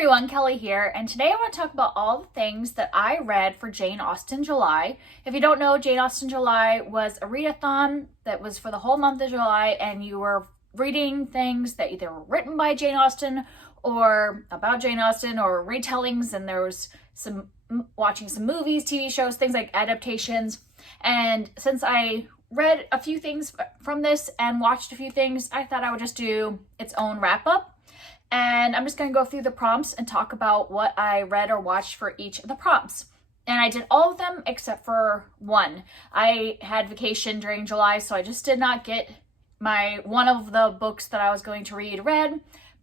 everyone, Kelly here, and today I want to talk about all the things that I read for Jane Austen July. If you don't know, Jane Austen July was a readathon that was for the whole month of July, and you were reading things that either were written by Jane Austen or about Jane Austen or retellings, and there was some watching some movies, TV shows, things like adaptations. And since I read a few things from this and watched a few things, I thought I would just do its own wrap-up. And I'm just going to go through the prompts and talk about what I read or watched for each of the prompts. And I did all of them except for one. I had vacation during July, so I just did not get one of the books that I was going to read,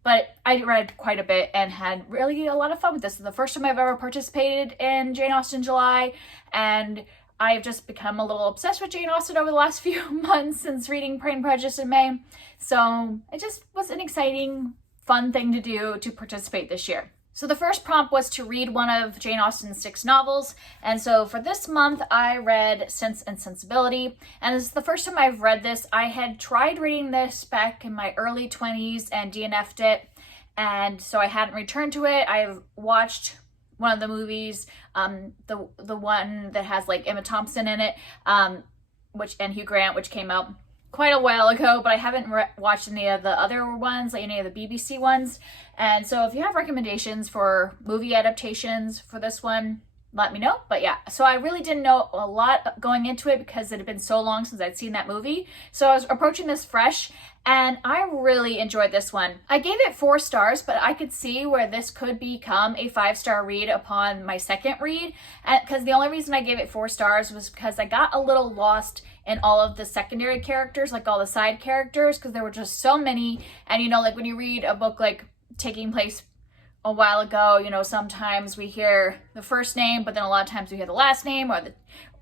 but I read quite a bit and had really a lot of fun with this. This is the first time I've ever participated in Jane Austen July, and I've just become a little obsessed with Jane Austen over the last few months since reading Pride and Prejudice in May. So it just was an exciting, fun thing to do to participate this year. So the first prompt was to read one of Jane Austen's 6 novels. And so for this month, I read Sense and Sensibility. And this is the first time I've read this. I had tried reading this back in my early 20s and DNF'd it. And so I hadn't returned to it. I've watched one of the movies, the one that has like Emma Thompson in it, and Hugh Grant, which came out quite a while ago, but I haven't watched any of the other ones, like any of the BBC ones. And so if you have recommendations for movie adaptations for this one, let me know. But yeah, so I really didn't know a lot going into it because it had been so long since I'd seen that movie. So I was approaching this fresh, and I really enjoyed this one. I gave it 4 stars, but I could see where this could become a 5-star read upon my second read. Because the only reason I gave it 4 stars was because I got a little lost in all of the secondary characters, like all the side characters, because there were just so many. And you know, like when you read a book like taking place a while ago, you know, sometimes we hear the first name, but then a lot of times we hear the last name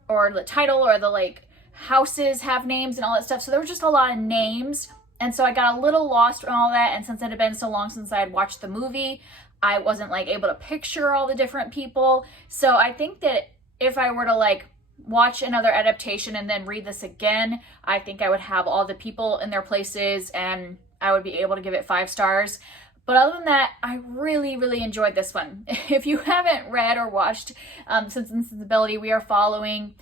or the title, or the like houses have names and all that stuff. So there were just a lot of names. And so I got a little lost in all that. And since it had been so long since I had watched the movie, I wasn't like able to picture all the different people. So I think that if I were to like watch another adaptation and then read this again, I think I would have all the people in their places and I would be able to give it 5 stars. But other than that, I really, really enjoyed this one. If you haven't read or watched Sense and Sensibility, we are following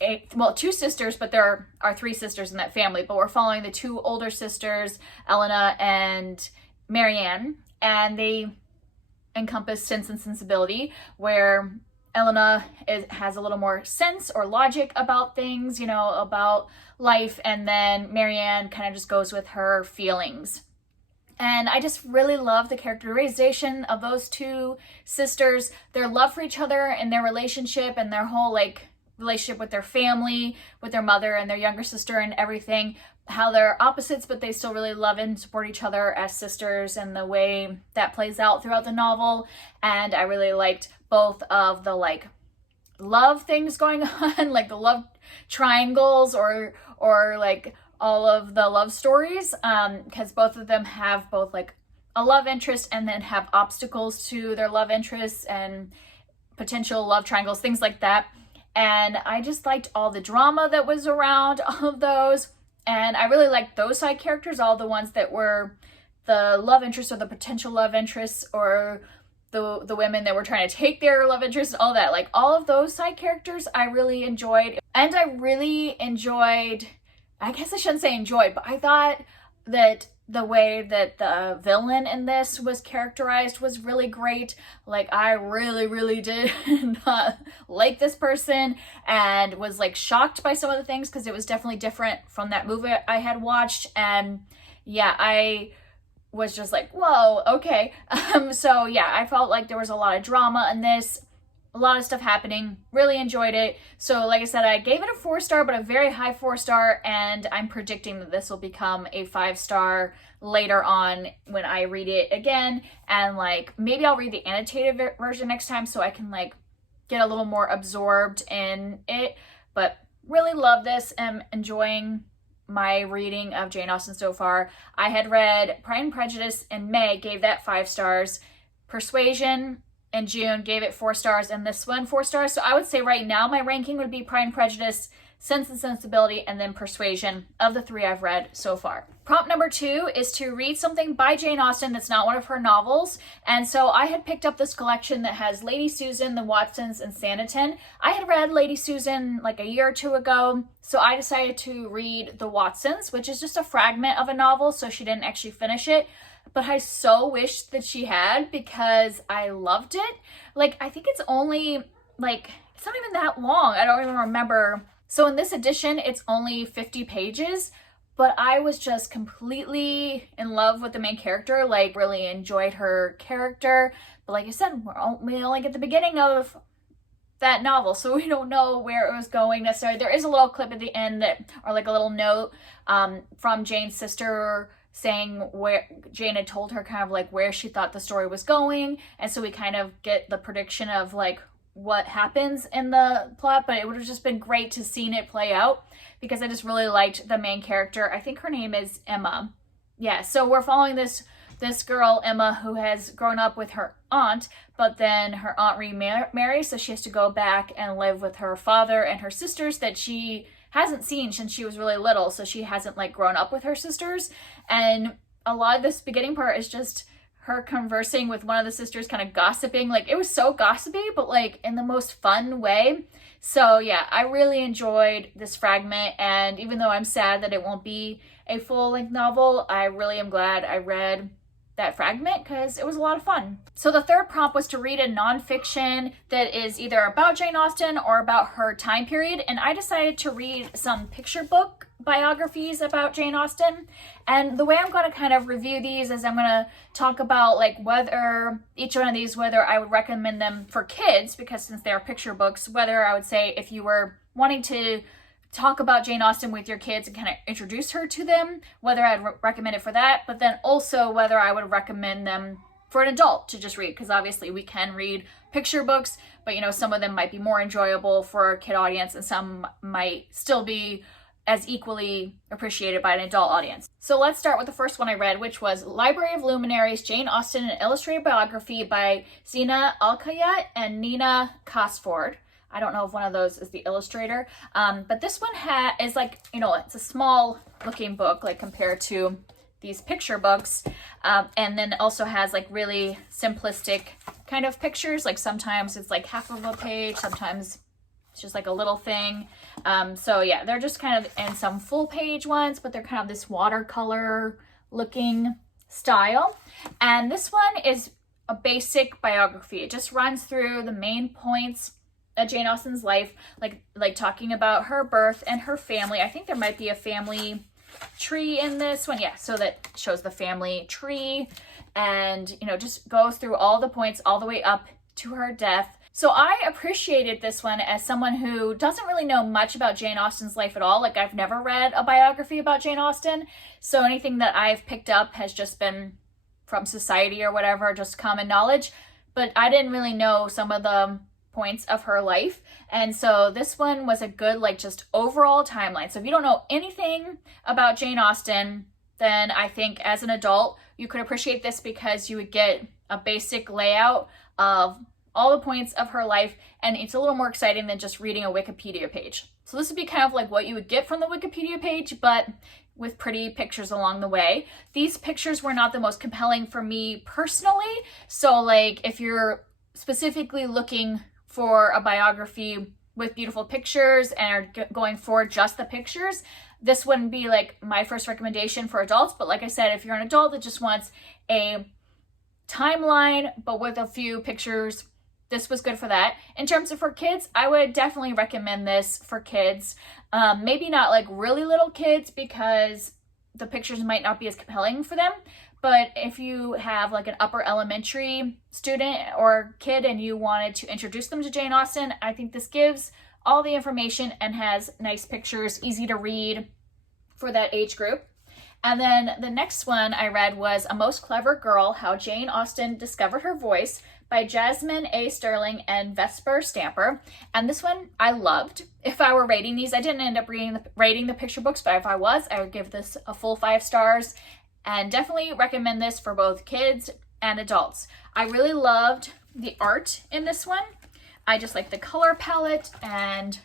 2 sisters, but there are 3 sisters in that family, but we're following the 2 older sisters, Elena and Marianne, and they encompass Sense and Sensibility, where Elena has a little more sense or logic about things, you know, about life, and then Marianne kind of just goes with her feelings. And I just really love the characterization of those 2 sisters, their love for each other and their relationship and their whole like relationship with their family, with their mother and their younger sister and everything, how they're opposites, but they still really love and support each other as sisters, and the way that plays out throughout the novel. And I really liked both of the like love things going on, like the love triangles or like all of the love stories, because both of them have both like a love interest and then have obstacles to their love interests and potential love triangles, things like that. And I just liked all the drama that was around all of those. And I really liked those side characters, all the ones that were the love interests or the potential love interests, or the women that were trying to take their love interests, all that. Like all of those side characters I really enjoyed. And I really enjoyed, I guess I shouldn't say enjoyed, but I thought that the way that the villain in this was characterized was really great. Like I really, really did not like this person and was like shocked by some of the things, because it was definitely different from that movie I had watched. And yeah, I was just like, whoa, okay. So yeah, I felt like there was a lot of drama in this, a lot of stuff happening. Really enjoyed it. So like I said, I gave it a 4-star, but a very high 4-star, and I'm predicting that this will become a 5-star later on when I read it again. And like maybe I'll read the annotated version next time so I can like get a little more absorbed in it. But really love this and enjoying my reading of Jane Austen so far. I had read Pride and Prejudice in May, gave that 5 stars. Persuasion in June, gave it 4 stars, and this one 4 stars. So I would say right now my ranking would be Pride and Prejudice, Sense and Sensibility, and then Persuasion of the 3 I've read so far. Prompt number 2 is to read something by Jane Austen that's not one of her novels. And so I had picked up this collection that has Lady Susan, the Watsons, and Sanditon. I had read Lady Susan like a year or 2 ago, so I decided to read the Watsons, which is just a fragment of a novel, so she didn't actually finish it. But I so wished that she had, because I loved it. Like, I think it's only like, it's not even that long. I don't even remember. So in this edition, it's only 50 pages, but I was just completely in love with the main character, like really enjoyed her character. But like I said, we only get the beginning of that novel, so we don't know where it was going necessarily. There is a little clip at the end that, or like a little note from Jane's sister saying where Jane had told her kind of like where she thought the story was going. And so we kind of get the prediction of like what happens in the plot, but it would have just been great to see it play out, because I just really liked the main character. I think her name is Emma. Yeah, so we're following this girl, Emma, who has grown up with her aunt, but then her aunt remarries, so she has to go back and live with her father and her sisters that she hasn't seen since she was really little, so she hasn't like grown up with her sisters. And a lot of this beginning part is just her conversing with one of the sisters, kind of gossiping. Like, it was so gossipy, but like in the most fun way. So yeah, I really enjoyed this fragment, and even though I'm sad that it won't be a full-length novel, I really am glad I read that fragment, because it was a lot of fun. So the third prompt was to read a nonfiction that is either about Jane Austen or about her time period, and I decided to read some picture book biographies about Jane Austen. And the way I'm going to kind of review these is I'm going to talk about like whether each one of these, whether I would recommend them for kids, because since they're picture books, whether I would say if you were wanting to talk about Jane Austen with your kids and kind of introduce her to them, whether I'd recommend it for that, but then also whether I would recommend them for an adult to just read, because obviously we can read picture books, but you know, some of them might be more enjoyable for a kid audience and some might still be as equally appreciated by an adult audience. So let's start with the first one I read, which was Library of Luminaries, Jane Austen, an illustrated biography by Xena Alkaya and Nina Cosford. I don't know if one of those is the illustrator, but this one is like, you know, it's a small looking book, like compared to these picture books, and then also has like really simplistic kind of pictures. Like sometimes it's like half of a page, sometimes it's just like a little thing. So yeah, they're just kind of in some full page ones, but they're kind of this watercolor looking style. And this one is a basic biography. It just runs through the main points of Jane Austen's life, like talking about her birth and her family. I think there might be a family tree in this one. Yeah, so that shows the family tree, and you know, just goes through all the points all the way up to her death. So I appreciated this one as someone who doesn't really know much about Jane Austen's life at all. Like, I've never read a biography about Jane Austen, so anything that I've picked up has just been from society or whatever, just common knowledge. But I didn't really know some of the points of her life, and so this one was a good like just overall timeline. So if you don't know anything about Jane Austen, then I think as an adult you could appreciate this, because you would get a basic layout of all the points of her life, and it's a little more exciting than just reading a Wikipedia page. So this would be kind of like what you would get from the Wikipedia page, but with pretty pictures along the way. These pictures were not the most compelling for me personally, so like if you're specifically looking for a biography with beautiful pictures and are going for just the pictures, this wouldn't be like my first recommendation for adults. But like I said, if you're an adult that just wants a timeline but with a few pictures, this was good for that. In terms of for kids, I would definitely recommend this for kids. Maybe not like really little kids, because the pictures might not be as compelling for them. But if you have like an upper elementary student or kid and you wanted to introduce them to Jane Austen, I think this gives all the information and has nice pictures, easy to read for that age group. And then the next one I read was A Most Clever Girl, How Jane Austen Discovered Her Voice by Jasmine A. Sterling and Vesper Stamper. And this one I loved. If I were rating these, I didn't end up rating the picture books, but if I was, I would give this a full 5 stars. And definitely recommend this for both kids and adults. I really loved the art in this one. I just like the color palette, and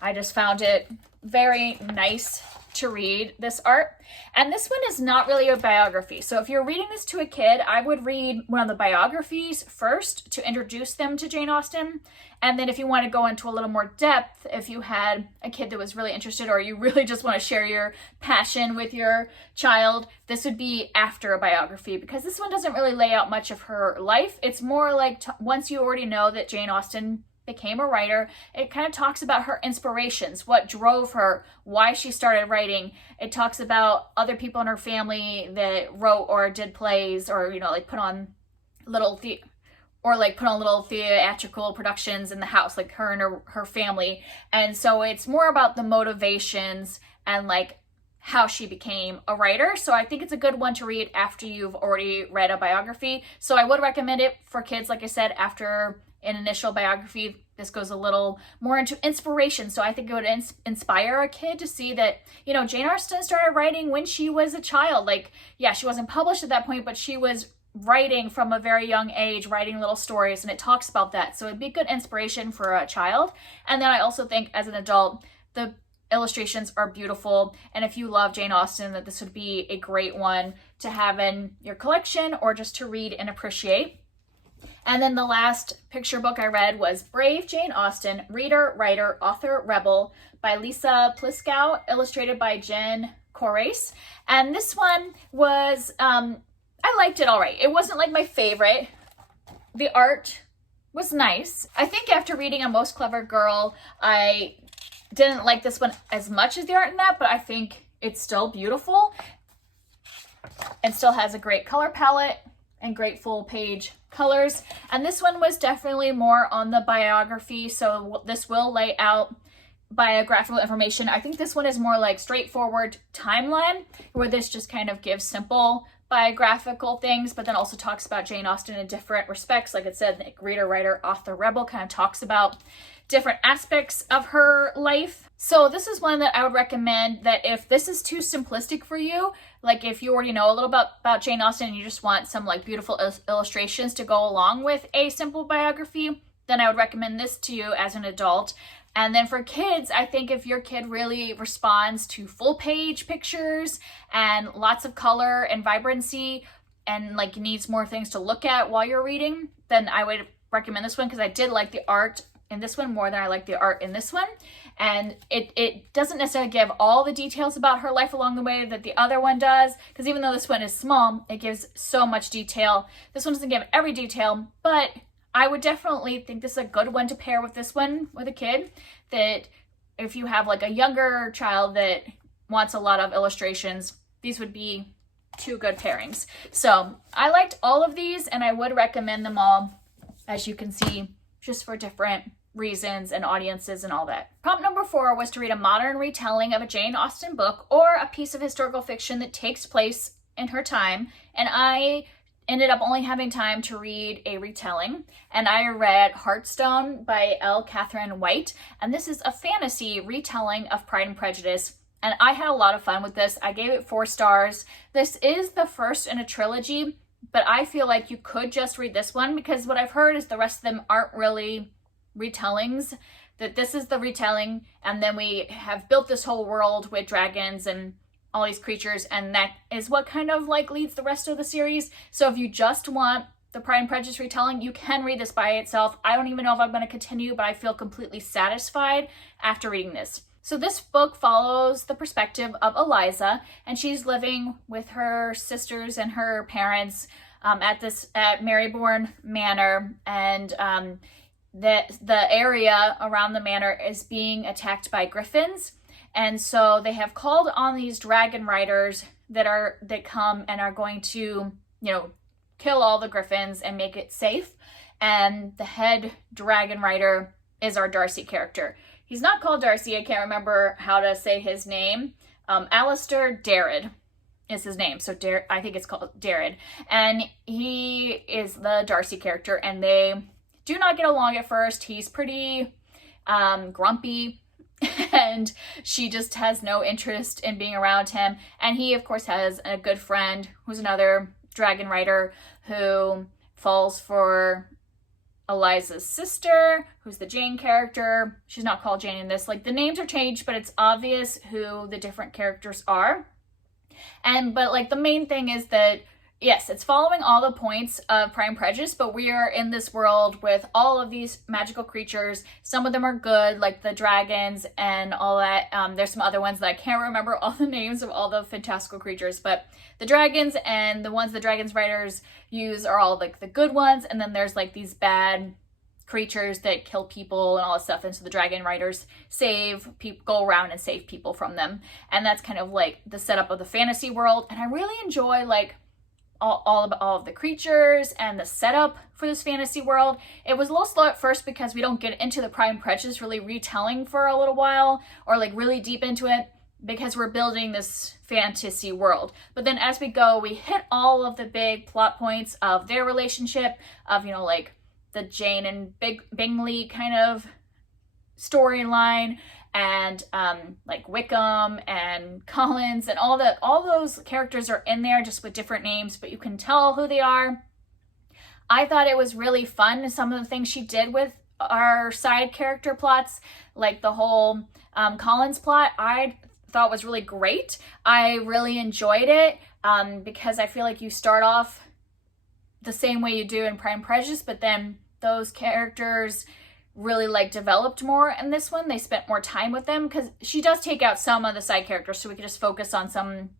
I just found it very nice to read, this art. And this one is not really a biography. So if you're reading this to a kid, I would read one of the biographies first to introduce them to Jane Austen. And then if you want to go into a little more depth, if you had a kid that was really interested, or you really just want to share your passion with your child, this would be after a biography, because this one doesn't really lay out much of her life. It's more like once you already know that Jane Austen became a writer, it kind of talks about her inspirations, what drove her, why she started writing. It talks about other people in her family that wrote or did plays, or like put on little theatrical productions in the house, like her and her family. And so it's more about the motivations and like how she became a writer. So I think it's a good one to read after you've already read a biography. So I would recommend it for kids, like I said, after an initial biography. This goes a little more into inspiration. So I think it would inspire a kid to see that, Jane Austen started writing when she was a child. Like, yeah, she wasn't published at that point, but she was writing from a very young age, writing little stories, and it talks about that. So it'd be good inspiration for a child. And then I also think as an adult, the illustrations are beautiful. And if you love Jane Austen, that this would be a great one to have in your collection or just to read and appreciate. And then the last picture book I read was Brave Jane Austen, Reader, Writer, Author, Rebel by Lisa Pliskow, illustrated by Jen Corace. And this one was, I liked it all right. It wasn't like my favorite. The art was nice. I think after reading A Most Clever Girl, I didn't like this one as much as the art in that, but I think it's still beautiful and still has a great color palette and great full page colors. And this one was definitely more on the biography, so this will lay out biographical information. I think this one is more like straightforward timeline, where this just kind of gives simple biographical things, but then also talks about Jane Austen in different respects. Like it said, like Reader, Writer, Author, Rebel kind of talks about different aspects of her life. So this is one that I would recommend, that if this is too simplistic for you, like if you already know a little about Jane Austen and you just want some like beautiful illustrations to go along with a simple biography, then I would recommend this to you as an adult. And then for kids, I think if your kid really responds to full page pictures and lots of color and vibrancy and like needs more things to look at while you're reading, then I would recommend this one, because I did like the art in this one more than I like the art in this one. And it doesn't necessarily give all the details about her life along the way that the other one does, because even though this one is small, it gives so much detail. This one doesn't give every detail, but I would definitely think this is a good one to pair with this one with a kid, that if you have like a younger child that wants a lot of illustrations, these would be two good pairings. So I liked all of these and I would recommend them all, as you can see, just for different reasons and audiences and all that. Prompt number 4 was to read a modern retelling of a Jane Austen book or a piece of historical fiction that takes place in her time. And I ended up only having time to read a retelling, and I read Hearthstone by L. Catherine White, and this is a fantasy retelling of Pride and Prejudice, and I had a lot of fun with this. I gave it 4 stars. This is the first in a trilogy, but I feel like you could just read this one, because what I've heard is the rest of them aren't really retellings, that this is the retelling, and then we have built this whole world with dragons and all these creatures, and that is what kind of like leads the rest of the series. So if you just want the Pride and Prejudice retelling, you can read this by itself. I don't even know if I'm going to continue, but I feel completely satisfied after reading this. So this book follows the perspective of Eliza, and she's living with her sisters and her parents at Marybourne Manor, and the area around the manor is being attacked by griffins. And so they have called on these dragon riders that come and are going to, kill all the griffins and make it safe. And the head dragon rider is our Darcy character. He's not called Darcy. I can't remember how to say his name. Alistair Darryd is his name. So I think it's called Darryd. And he is the Darcy character, and they do not get along at first. He's pretty grumpy, and she just has no interest in being around him. And he, of course, has a good friend who's another dragon rider who falls for Eliza's sister, who's the Jane character. She's not called Jane in this. Like, the names are changed, but it's obvious who the different characters are. But like, the main thing is that, yes, it's following all the points of Pride and Prejudice, but we are in this world with all of these magical creatures. Some of them are good, like the dragons and all that. There's some other ones that I can't remember all the names of all the fantastical creatures, but the dragons and the ones the dragons writers use are all like the good ones, and then there's like these bad creatures that kill people and all that stuff, and so the dragon writers go around and save people from them. And that's kind of like the setup of the fantasy world, and I really enjoy like all of the creatures and the setup for this fantasy world. It was a little slow at first because we don't get into the Pride and Prejudice really retelling for a little while, or like really deep into it, because we're building this fantasy world. But then as we go, we hit all of the big plot points of their relationship, of, you know, like the Jane and Bingley kind of storyline, and like Wickham and Collins and all those characters are in there, just with different names, but you can tell who they are. I thought it was really fun, some of the things she did with our side character plots, like the whole Collins plot, I thought was really great. I really enjoyed it because I feel like you start off the same way you do in Pride and Prejudice, but then those characters really like developed more in this one. They spent more time with them, because she does take out some of the side characters, so we could just focus on some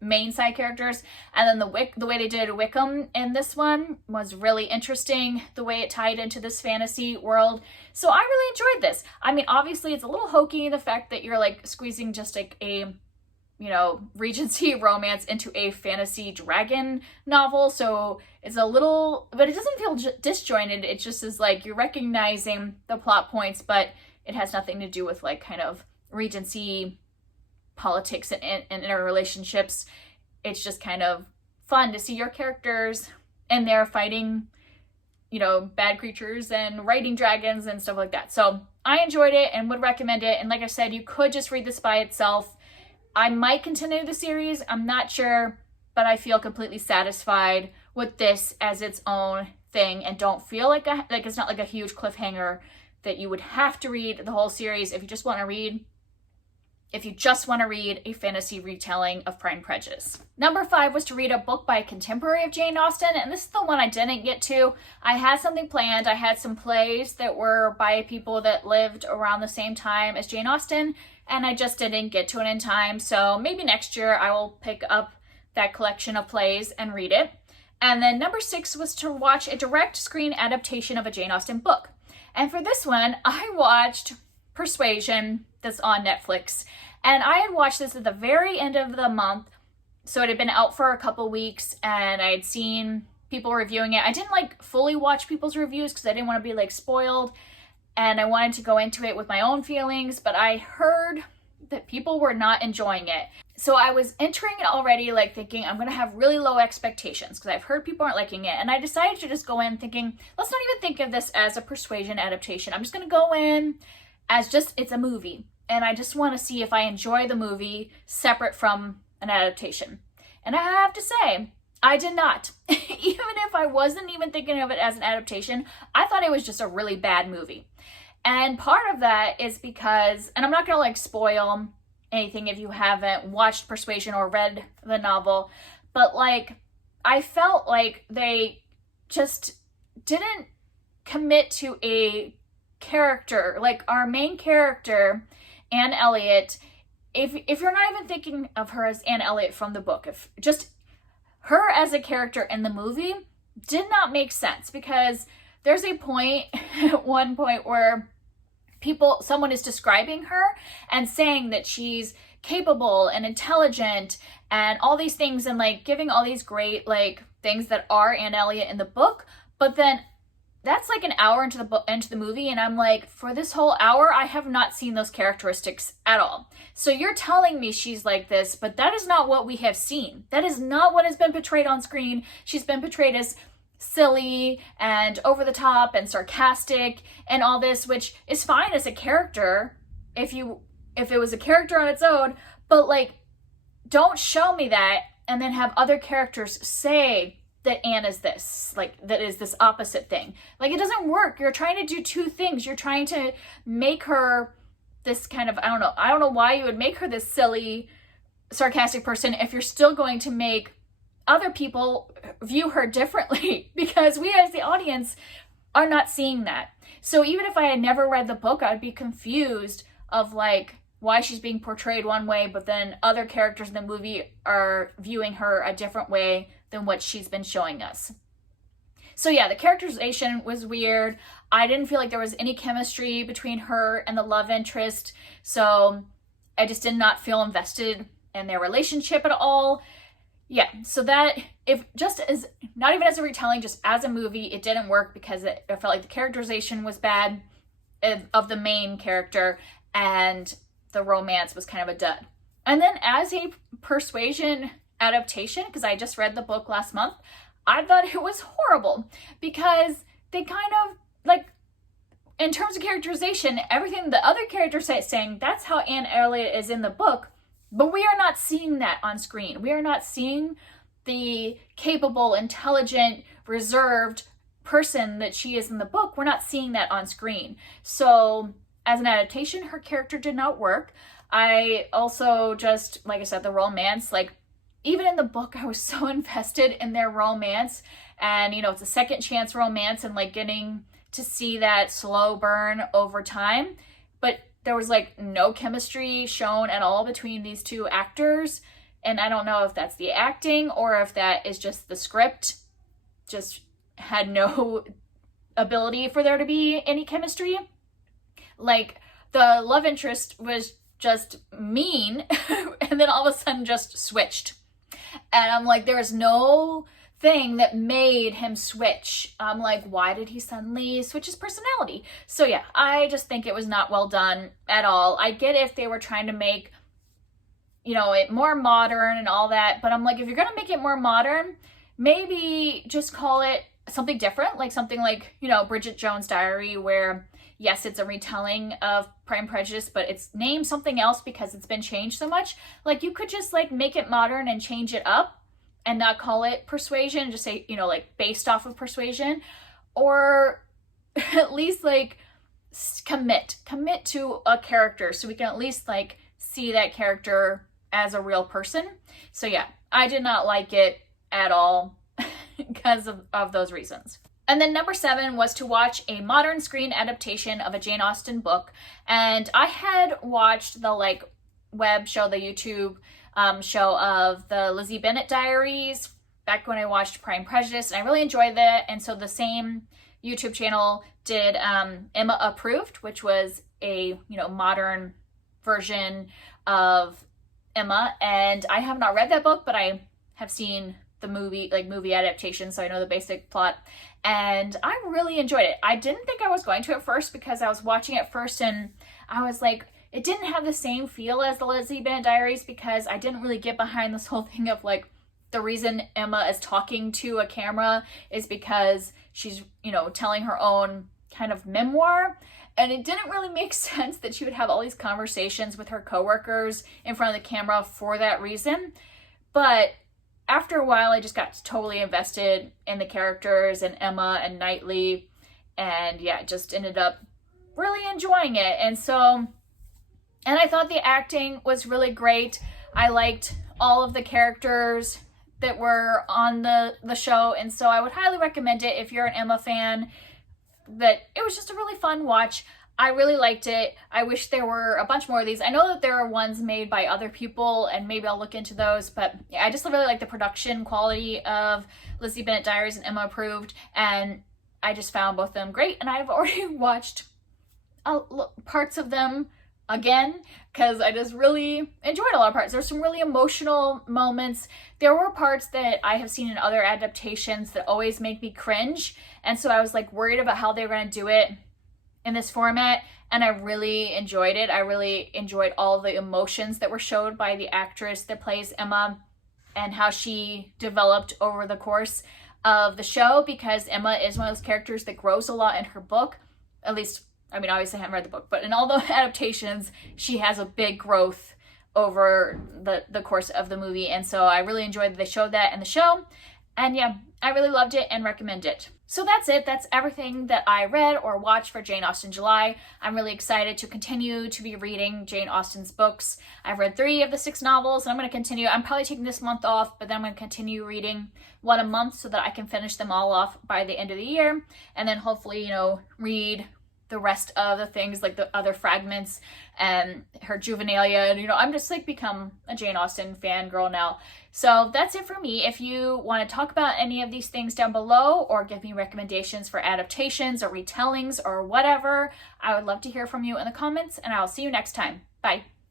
main side characters. And then the way they did Wickham in this one was really interesting, the way it tied into this fantasy world. So I really enjoyed this. I mean, obviously it's a little hokey, the fact that you're like squeezing just like a, you know, Regency romance into a fantasy dragon novel. So it's a little, but it doesn't feel disjointed. It just is like you're recognizing the plot points, but it has nothing to do with like kind of Regency politics and interrelationships. It's just kind of fun to see your characters and they're fighting, you know, bad creatures and riding dragons and stuff like that. So I enjoyed it and would recommend it. And like I said, you could just read this by itself. I might continue the series, I'm not sure, but I feel completely satisfied with this as its own thing, and don't feel like it's not like a huge cliffhanger that you would have to read the whole series if you just want to read a fantasy retelling of Pride and Prejudice. Number 5 was to read a book by a contemporary of Jane Austen, and this is the one I didn't get to. I had something planned. I had some plays that were by people that lived around the same time as Jane Austen, and I just didn't get to it in time. So maybe next year I will pick up that collection of plays and read it. And then number 6 was to watch a direct screen adaptation of a Jane Austen book. And for this one, I watched Persuasion, that's on Netflix. And I had watched this at the very end of the month, so it had been out for a couple weeks, and I had seen people reviewing it. I didn't like fully watch people's reviews because I didn't want to be like spoiled, and I wanted to go into it with my own feelings, but I heard that people were not enjoying it. So I was entering it already like thinking I'm going to have really low expectations because I've heard people aren't liking it, and I decided to just go in thinking, let's not even think of this as a Persuasion adaptation. I'm just going to go in as just, it's a movie, and I just want to see if I enjoy the movie separate from an adaptation. And I have to say, I did not. Even if I wasn't even thinking of it as an adaptation, I thought it was just a really bad movie. And part of that is because, and I'm not going to like spoil anything if you haven't watched Persuasion or read the novel, but like, I felt like they just didn't commit to a character, like our main character, Anne Elliot. If you're not even thinking of her as Anne Elliot from the book, if just her as a character in the movie did not make sense, because there's a point at one point where someone is describing her and saying that she's capable and intelligent and all these things, and like giving all these great like things that are Anne Elliot in the book, but then that's like an hour into the movie, and I'm like, for this whole hour, I have not seen those characteristics at all. So you're telling me she's like this, but that is not what we have seen. That is not what has been portrayed on screen. She's been portrayed as silly and over the top and sarcastic and all this, which is fine as a character if it was a character on its own, but like, don't show me that and then have other characters say that Anne is this, like, that is this opposite thing. Like, it doesn't work. You're trying to do two things. You're trying to make her this kind of, I don't know why you would make her this silly, sarcastic person if you're still going to make other people view her differently, because we as the audience are not seeing that. So even if I had never read the book, I'd be confused of like why she's being portrayed one way, but then other characters in the movie are viewing her a different way than what she's been showing us. So yeah, the characterization was weird. I didn't feel like there was any chemistry between her and the love interest, so I just did not feel invested in their relationship at all. Yeah, so that, if just as, not even as a retelling, just as a movie, it didn't work because I felt like the characterization was bad of the main character, and the romance was kind of a dud. And then as a persuasion adaptation, because I just read the book last month, I thought it was horrible because they kind of, like, in terms of characterization, everything the other characters are saying, that's how Anne Elliot is in the book, but we are not seeing that on screen. We are not seeing the capable, intelligent, reserved person that she is in the book. We're not seeing that on screen. So as an adaptation, her character did not work. I also just, like I said, the romance, like, even in the book, I was so invested in their romance, and, you know, it's a second chance romance, and like getting to see that slow burn over time, but there was like no chemistry shown at all between these two actors, and I don't know if that's the acting or if that is just the script just had no ability for there to be any chemistry. Like, the love interest was just mean and then all of a sudden just switched. And I'm like, there is no thing that made him switch. I'm like, why did he suddenly switch his personality? So yeah, I just think it was not well done at all. I get if they were trying to make, you know, it more modern and all that, but I'm like, if you're gonna make it more modern, maybe just call it something different, like something like, you know, Bridget Jones' Diary, where yes, it's a retelling of Pride and Prejudice, but it's named something else because it's been changed so much. Like, you could just like make it modern and change it up and not call it Persuasion, just say, you know, like based off of Persuasion, or at least like commit to a character so we can at least like see that character as a real person. So yeah, I did not like it at all because of those reasons. And then number 7 was to watch a modern screen adaptation of a Jane Austen book. And I had watched the like web show, the YouTube show of the Lizzie Bennet Diaries back when I watched Pride and Prejudice, and I really enjoyed that. And so the same YouTube channel did Emma Approved, which was a, you know, modern version of Emma. And I have not read that book, but I have seen the movie adaptation, so I know the basic plot, and I really enjoyed it. I didn't think I was going to at first because I was watching it first and I was like, it didn't have the same feel as the Lizzie Bennet Diaries, because I didn't really get behind this whole thing of like the reason Emma is talking to a camera is because she's, you know, telling her own kind of memoir, and it didn't really make sense that she would have all these conversations with her coworkers in front of the camera for that reason. But after a while, I just got totally invested in the characters and Emma and Knightley, and yeah, just ended up really enjoying it. And I thought the acting was really great. I liked all of the characters that were on the show, and so I would highly recommend it if you're an Emma fan. That it was just a really fun watch. I really liked it. I wish there were a bunch more of these. I know that there are ones made by other people, and maybe I'll look into those, but yeah, I just really like the production quality of Lizzie Bennet Diaries and Emma Approved, and I just found both of them great, and I've already watched parts of them again because I just really enjoyed a lot of parts. There's some really emotional moments. There were parts that I have seen in other adaptations that always make me cringe, and so I was like worried about how they were going to do it in this format, and I really enjoyed it. I really enjoyed all the emotions that were showed by the actress that plays Emma and how she developed over the course of the show, because Emma is one of those characters that grows a lot in her book. At least, I mean, obviously I haven't read the book, but in all the adaptations, she has a big growth over the course of the movie, and so I really enjoyed that they showed that in the show. And yeah, I really loved it and recommend it. So that's it. That's everything that I read or watched for Jane Austen July. I'm really excited to continue to be reading Jane Austen's books. I've read 3 of the 6 novels, and I'm going to continue. I'm probably taking this month off, but then I'm going to continue reading 1 a month so that I can finish them all off by the end of the year, and then hopefully, read the rest of the things, like the other fragments and her juvenilia. And I'm just like become a Jane Austen fangirl now. So that's it for me. If you want to talk about any of these things down below, or give me recommendations for adaptations or retellings or whatever, I would love to hear from you in the comments, and I'll see you next time. Bye.